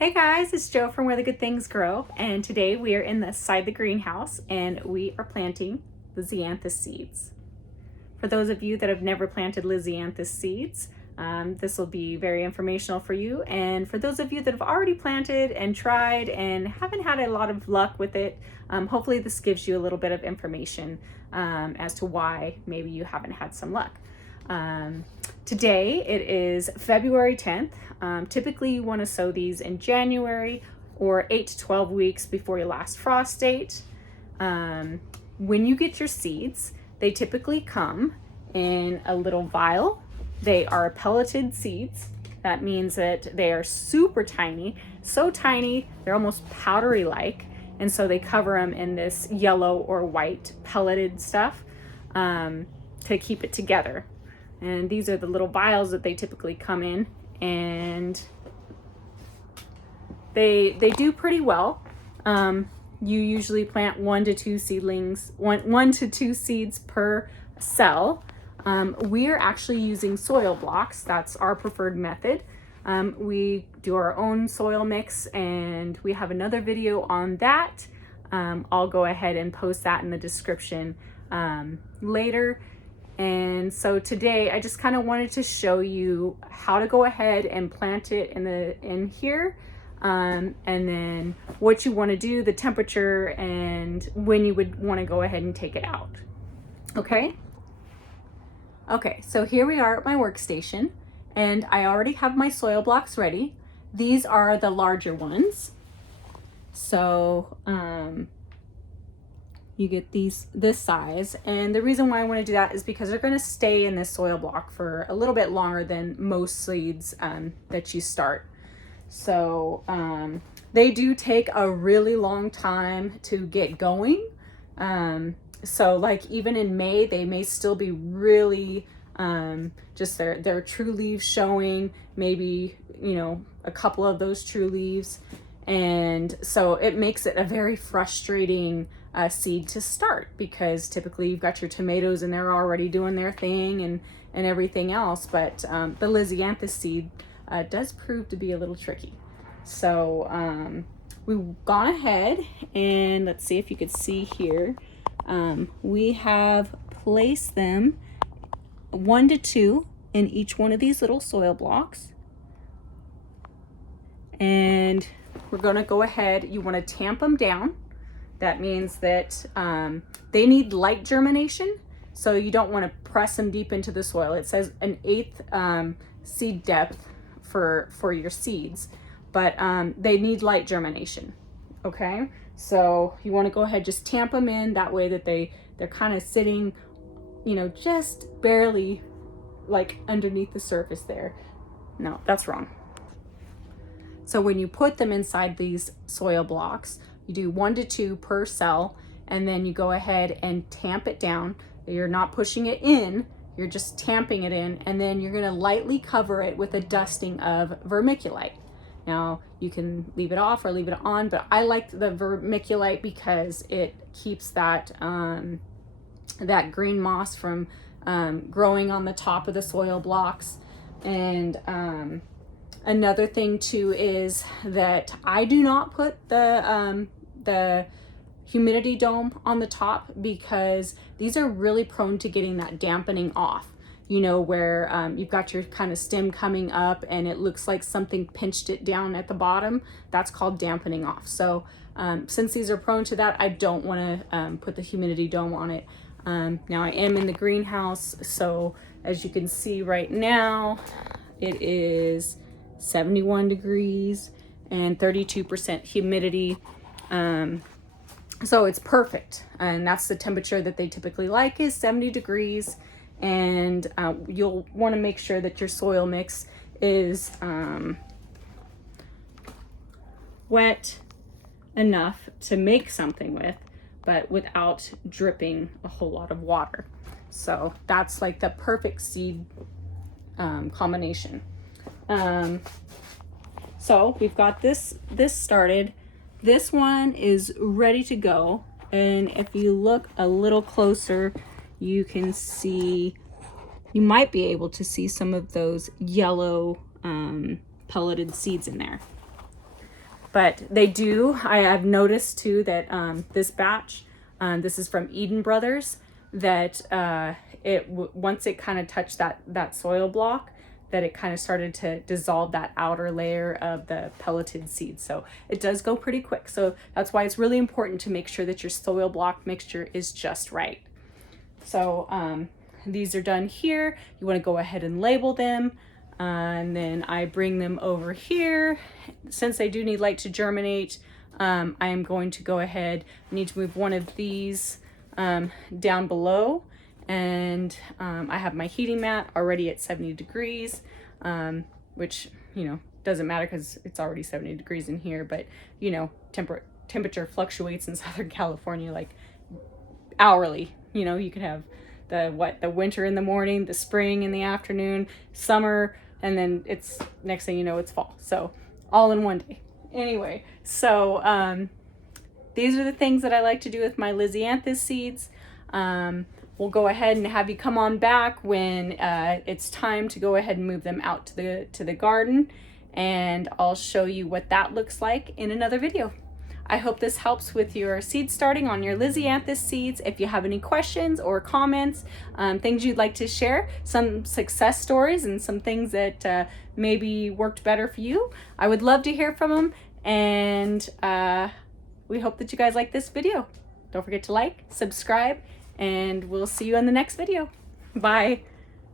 Hey guys, it's Jo from Where the Good Things Grow, and today we are in the side of the greenhouse and we are planting Lisianthus seeds. For those of you that have never planted Lisianthus seeds, this will be very informational for you. And for those of you that have already planted and tried and haven't had a lot of luck with it, hopefully this gives you a little bit of information as to why maybe you haven't had some luck. Today it is February 10th. Typically you want to sow these in January or 8 to 12 weeks before your last frost date. When you get your seeds, they typically come in a little vial. They are pelleted seeds. That means that they are super tiny, so tiny they're almost powdery like, and so they cover them in this yellow or white pelleted stuff to keep it together. And these are the little vials that they typically come in, and they do pretty well. You usually plant 1 to 2 seedlings, one to two seeds per cell. We are actually using soil blocks. That's our preferred method. We do our own soil mix, and we have another video on that. I'll go ahead and post that in the description later. And so today I just kind of wanted to show you how to go ahead and plant it in here, and then what you want to do, the temperature, and when you would want to go ahead and take it out. Okay, so here we are at my workstation, and I already have my soil blocks ready. These are the larger ones. So you get this size, and the reason why I want to do that is because they're going to stay in this soil block for a little bit longer than most seeds that you start. So they do take a really long time to get going. So like even in May, they may still be really just their true leaves showing, maybe, you know, a couple of those true leaves. And so it makes it a very frustrating seed to start, because typically you've got your tomatoes and they're already doing their thing and everything else. But the Lisianthus seed does prove to be a little tricky. So we've gone ahead and let's see if you could see here. We have placed them 1 to 2 in each one of these little soil blocks. And we're going to go ahead, you want to tamp them down. That means that they need light germination, so you don't want to press them deep into the soil. It says an 1/8 seed depth for your seeds, but they need light germination. Okay, so you want to go ahead, just tamp them in, that way that they're kind of sitting, you know, just barely like underneath the surface there. No, that's wrong. So when you put them inside these soil blocks, you do 1 to 2 per cell, and then you go ahead and tamp it down. You're not pushing it in, you're just tamping it in, and then you're gonna lightly cover it with a dusting of vermiculite. Now, you can leave it off or leave it on, but I like the vermiculite because it keeps that, that green moss from growing on the top of the soil blocks. And another thing too is that I do not put the humidity dome on the top, because these are really prone to getting that dampening off. You know, where you've got your kind of stem coming up and it looks like something pinched it down at the bottom. That's called dampening off. So since these are prone to that, I don't want to put the humidity dome on it. Now I am in the greenhouse, so as you can see right now, it is 71 degrees and 32% humidity. So it's perfect, and that's the temperature that they typically like, is 70 degrees. And you'll want to make sure that your soil mix is wet enough to make something with, but without dripping a whole lot of water. So that's like the perfect seed combination. So we've got this started. This one is ready to go, and if you look a little closer, you can see, you might be able to see some of those yellow pelleted seeds in there. But they do, I have noticed too that this batch, this is from Eden Brothers, that once it kind of touched that soil block, that it kind of started to dissolve that outer layer of the pelleted seed. So it does go pretty quick. So that's why it's really important to make sure that your soil block mixture is just right. So these are done here. You want to go ahead and label them. And then I bring them over here. Since they do need light to germinate, I am going to go ahead, I need to move one of these down below. And I have my heating mat already at 70 degrees, which, you know, doesn't matter because it's already 70 degrees in here, but, you know, temperature fluctuates in Southern California like hourly. You know, you could have the winter in the morning, the spring in the afternoon, summer, and then it's next thing you know, it's fall. So all in one day. Anyway, so these are the things that I like to do with my Lisianthus seeds. We'll go ahead and have you come on back when it's time to go ahead and move them out to the garden, and I'll show you what that looks like in another video. I hope this helps with your seed starting on your Lisianthus seeds. If you have any questions or comments, things you'd like to share, some success stories and some things that maybe worked better for you, I would love to hear from them. And we hope that you guys like this video. Don't forget to like, subscribe, and we'll see you in the next video. Bye.